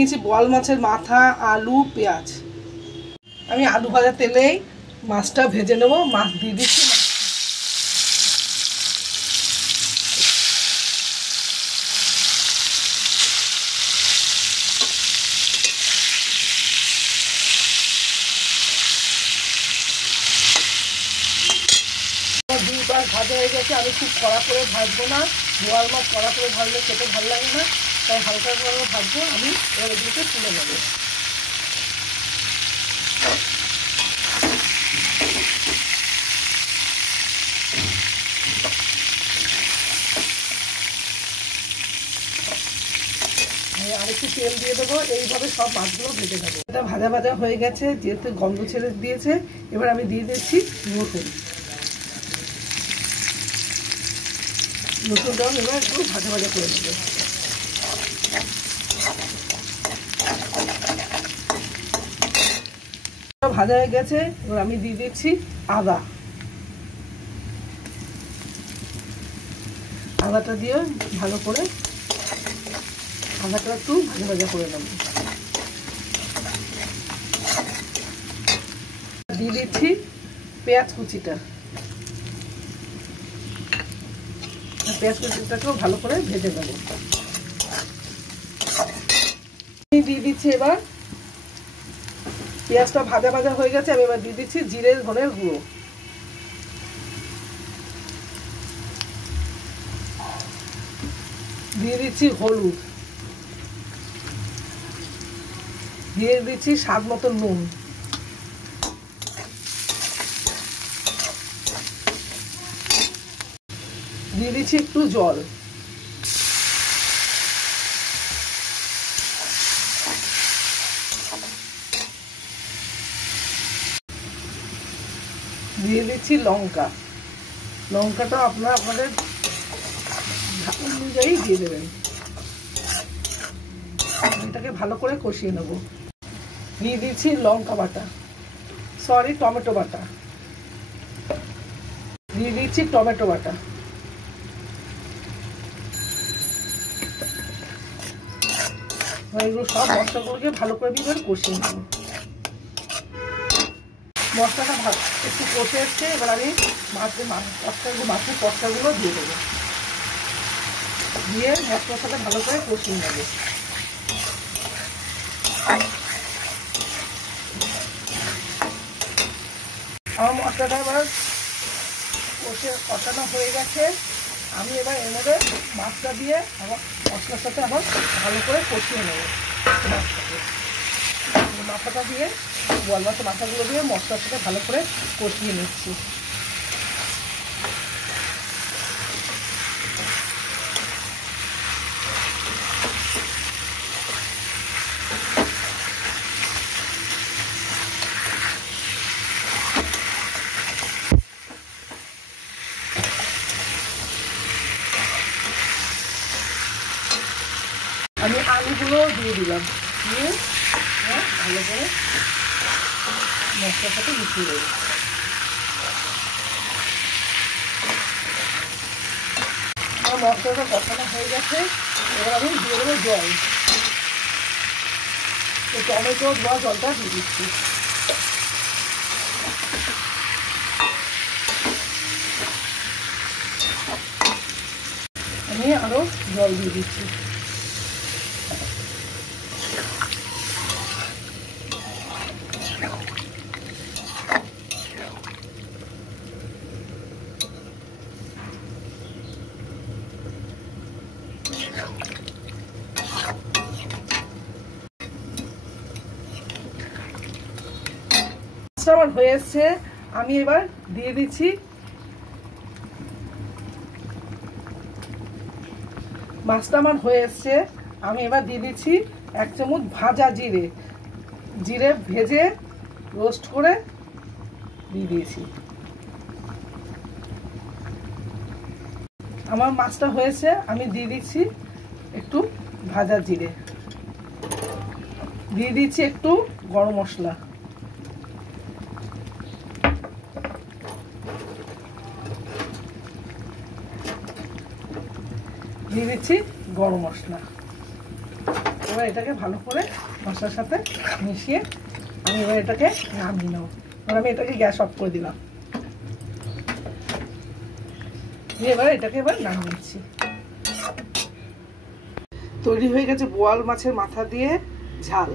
নিয়েছি বোয়াল মাছের মাথা, আলু, পেঁয়াজ। আমি আলু ভাজা তেলেই মাছটা ভেজে নেব। মাছ দিয়ে দিচ্ছি। দুবার ভাজা হয়ে গেছে। আমি খুব কড়া করে ভাজবো না, বোয়াল মাছ কড়া করে ভাজলে খেতে ভালো লাগে না, তাই হালকা করে ভাজবো। আমি এবার এগুলোকে তুলে নেবো। আরেকটু তেল দিয়ে দেবো। এইভাবে সব মাছগুলো ভেজে নেবো। এটা ভাজা ভাজা হয়ে গেছে, যেহেতু গন্ধ ছেড়ে দিয়েছে। এবার আমি দিয়ে দিচ্ছি রসুন। রসুনটাও এবার একটু ভাজা ভাজা করে নেবো। ভাজা হয়ে গেছে। এবার আমি দিয়ে দিচ্ছি আদা। আদাটা দিয়ে ভালো করে আদাটা একটু ভাজা ভাজা করে নেব। দিয়ে দিচ্ছি পেঁয়াজ কুচিটা। পেঁয়াজ কুচিটাকেও ভালো করে ভেজে নেব। দিয়ে দিচ্ছি এবার, পেঁয়াজটা ভাজা ভাজা হয়ে গেছে। আমি এবার দিয়ে দিচ্ছি জিরে ধনের গুঁড়ো। দিয়ে দিচ্ছি হলুদ। দিয়ে দিচ্ছি স্বাদ মতো নুন। দিয়ে দিচ্ছি একটু জল। দিয়ে দিচ্ছি লঙ্কা। লঙ্কাটা আপনাদের অনুযায়ী দিয়ে দেবেন। এটাকে ভালো করে কষিয়ে নেব। দিয়ে দিচ্ছি লঙ্কা বাটা, টমেটো বাটা। দিয়ে দিচ্ছি টমেটো বাটা। এগুলো সব মশলাগুলোকে ভালো করে দিয়ে কষিয়ে নেব। মশলাটা একটু কষে এসছে। এবার আমি মাছের কষ্টাগুলো দিয়ে দেবো। দিয়ে মশলার সাথে ভালো করে কষিয়ে নেব। আমার মশলাটা এবার কষানো হয়ে গেছে। আমি এবার এর মধ্যে মাছটা দিয়ে আমার মশলার সাথে আবার ভালো করে কষিয়ে নেব। মাথাটা দিয়ে বোয়াল মাছের মাথাগুলো দিয়ে মশলার সাথে ভালো করে কষিয়ে নিচ্ছি। আমি আলুগুলো দিয়ে দিলাম। দিয়ে ভালো করে মশলার সাথে মিশিয়ে দেবো। আমার মশলাটা কষানো হয়ে গেছে। এবার আমি দিয়ে দেবো জল। টমেটো ধোয়া জলটা দিয়ে দিচ্ছি। আমি আরো জল দিয়ে দিচ্ছি। আমার হয়ে এসছে। আমি এবার দিয়ে দিচ্ছি মাছটা। আমার হয়ে এসছে। আমি এবার দিয়ে দিচ্ছি 1 চামচ ভাজা জিরে। জিরে ভেজে রোস্ট করে দিয়ে দিয়েছি। আমার মাছটা হয়েছে। আমি দিয়ে দিচ্ছি একটু ভাজা জিরে। দিয়ে দিচ্ছি একটু গরম মশলা। দিয়ে দিচ্ছি গরম মশলা। এবার এটাকে ভালো করে মশলার সাথে মিশিয়ে আমি এবার এটাকে নামিয়ে নেবো। আমি এটাকে গ্যাস অফ করে দিলাম, এবার এটাকে এবার নামিয়ে নিচ্ছি। তৈরি হয়ে গেছে বোয়াল মাছের মাথা দিয়ে ঝাল।